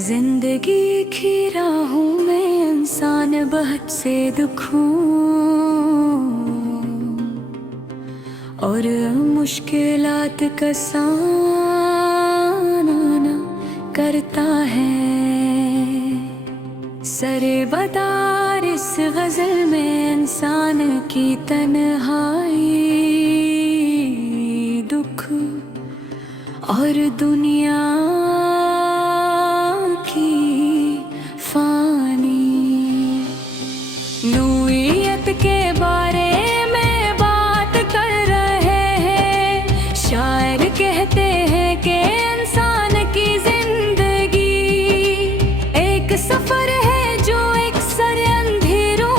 जिंदगी की राहों में इंसान बहुत से दुखों और मुश्किलात का सामना करता है। सरे बदार इस गजल में इंसान की तन्हाई, दुख और दुनिया की फानी नूयत के बारे में बात कर रहे हैं। शायर कहते हैं कि इंसान की जिंदगी एक सफर है जो अक्सर अंधेरों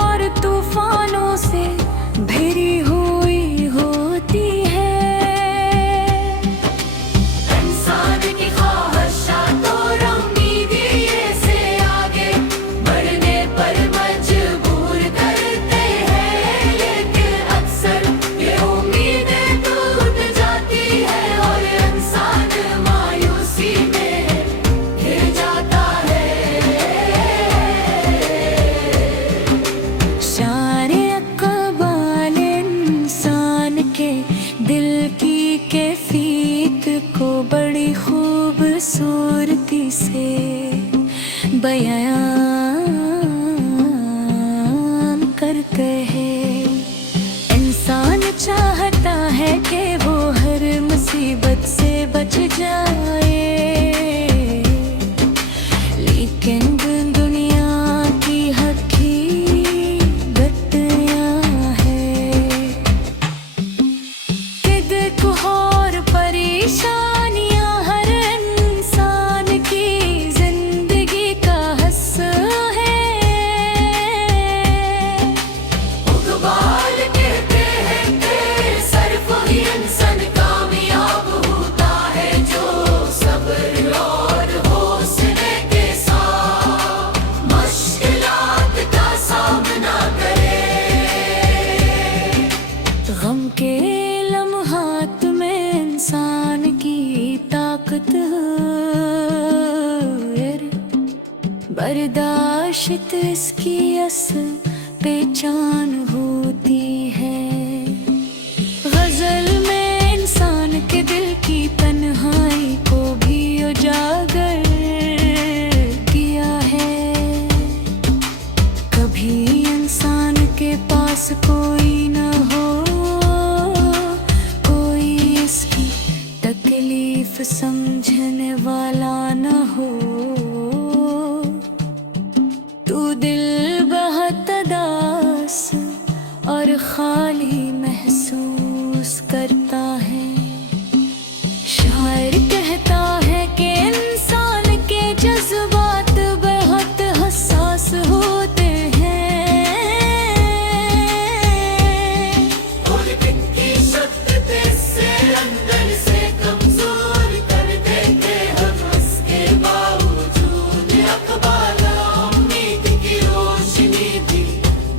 और तूफानों से भरी हुई होती है। इंसान की ख्वाहिशात और उम्मीदें से आगे बढ़ने पर मजबूर करते हैं, लेकिन अक्सर ये उम्मीदें टूट जाती है और इंसान मायूसी में घिर जाता है। शार इक़बाल इंसान के दिल की कैफियत को बड़ी खूबसूरती से बयान करते हैं। इंसान चाहता है कि वो हर मुसीबत से बच जाए, लेकिन दुनिया की हकीकत यहाँ है कि दुख और परेशानियां हर इंसान की जिंदगी का हिस्सा है। इक़बाल कहते हैं कि सिर्फ ही इंसान कामयाब होता है जो सब्र और हौसले के साथ मुश्किलात का सामना करे। गम के लम्हात में इंसान की ताकत बर्दाश्त इसकी असल पहचान होती है। गजल में इंसान के दिल की तन्हाई को भी उजागर किया है। कभी इंसान के पास कोई न हो, कोई इसकी तकलीफ समझने वाला न हो, तू दिल बहुत उदास और खाली महसूस करता है। शायर कहता है कि इंसान के जज्बात बहुत हसास होते हैं और इनकी शक्ति से अंदर से कमजोर कर देते हम। इसके बावजूद इक़बाल उम्मीद की रोशनी भी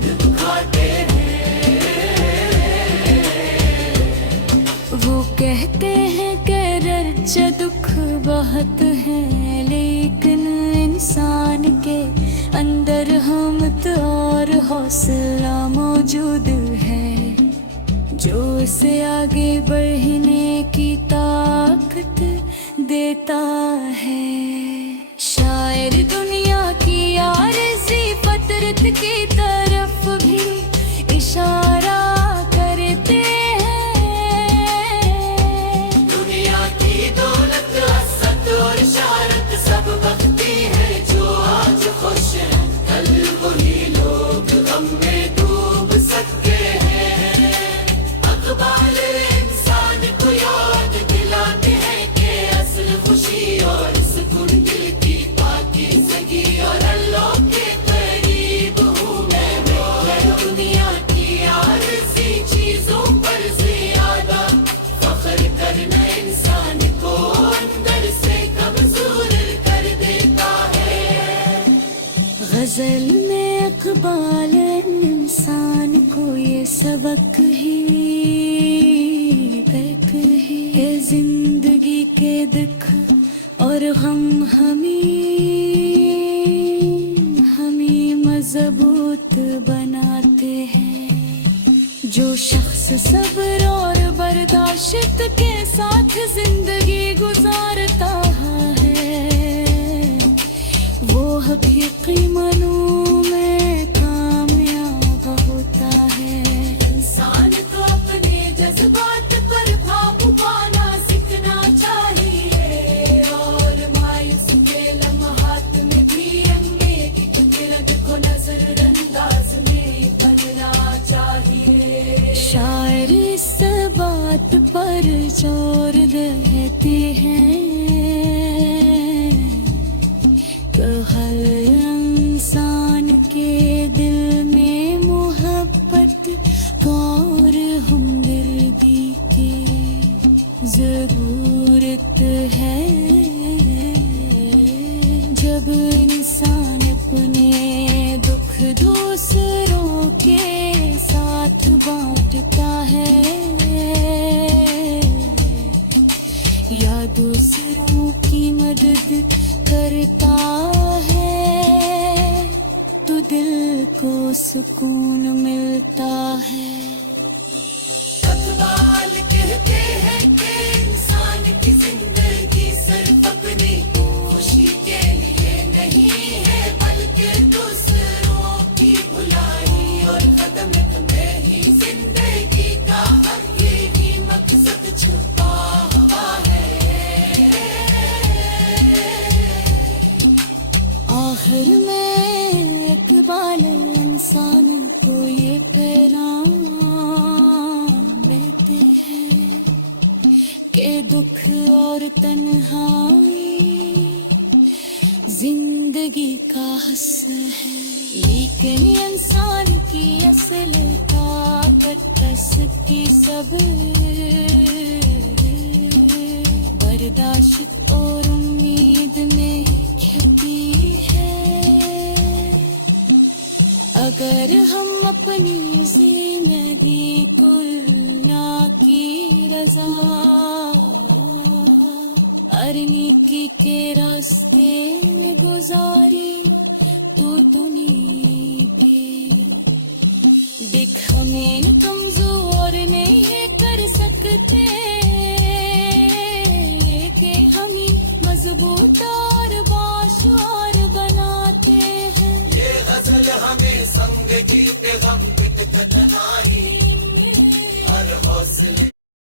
दिखाते हैं। वो कहते हैं कि रर्चा दुख बहुत है, लेकिन इंसान के अंदर हिम्मत और हौसला मौजूद है जो उसे आगे बढ़ने की ताकत देता है। शायर दुनिया की आरज़ी फितरत की तरफ भी इशारा करते हैं। दुनिया की दौलत, हसरत और शहरत सब बख्ती है जो आज खुश है, कल वही लोग गम में डूब सकते हैं। इक़बाल इंसान को याद दिलाते हैं कि असल खुशी और सुकून दिल की पाकीज़गी और अल्लाह के करीब हूँ मैं। दुनिया की आरज़ी चीज़ों पर ज़्यादा फख्र करना इंसान को अंदर से कमज़ोर कर देता है। गज़ल में इक़बाल इंसान को ये सबक ही है जिंदगी के दुख और हम हमें मजबूत बनाते हैं। जो शख्स सब्र और बर्दाश्त के साथ जिंदगी गुजारता है, वो हकीकी मनों में कामयाब होता है। इंसान को अपने जज्बात पर काबू पाना सीखना चाहिए, और मायूस के लम्हात में भी हमें फितरत को नजरअंदाज नहीं करना चाहिए। शायर इस बात पर जोर देते हैं कि हर इंसान के दिल में मोहब्बत और हमदर्दी की जरूरत है। जब इंसान अपने दुख दूसरों के साथ बांटता है या दूसरों की मदद करता है, तो दिल को सुकून मिलता है। इकबाल कहते हैं कि इंसान की जिंदगी सिर्फ अपनी खुशी के लिए नहीं है, बल्कि दूसरों की भलाई और खदमत में ही जिंदगी का हकीकी मकसद छुपा हुआ है। आखिर में इकबाल इंसान को ये पैगाम देते हैं कि दुख और तन्हाई जिंदगी का हिस्सा है, लेकिन इंसान की असल ताकत उसकी सब्र, बर्दाश्त और उम्मीद में छिपी है। अगर हम अपनी जिंदगी को अल्लाह की रज़ा और नेकी के रास्ते में गुजारे, तो दुनिया के देख हमें कमजोर